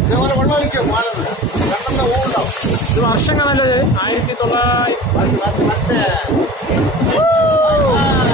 ഇതേപോലെ വെള്ളം ഒഴിക്കും പാലത് രണ്ടെണ്ണം ഊണ്ടാവും. ഇത് വർഷം കാണല്ലേ 1900